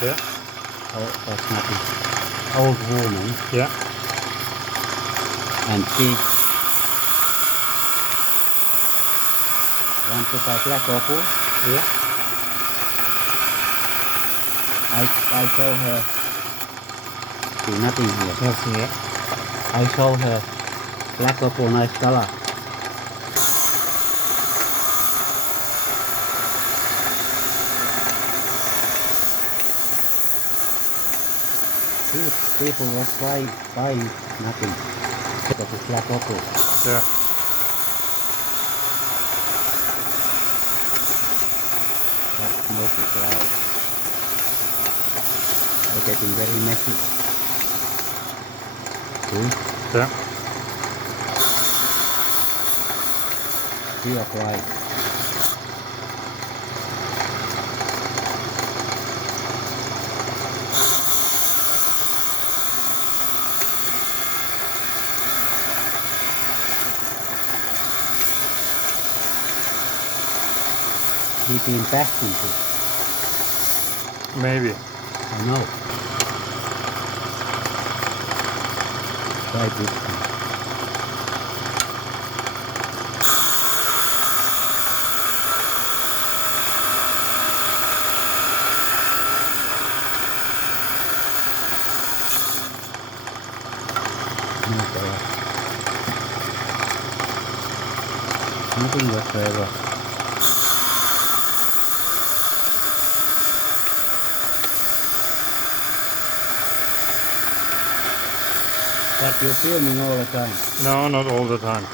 Yeah. Oh, that's nothing. Old woman. Yeah. And she want to buy black opal. Yeah. I show her. See, nothing here. Nothing yet. I show her black opal, nice color. People will buy nothing because it's black opal. Yeah. That's mostly dry. It's getting very messy. See? Yeah. See, dry. He's been back into. Maybe. I know. Try this one. No color. Nothing whatsoever. But you're filming all the time. No, not all the time.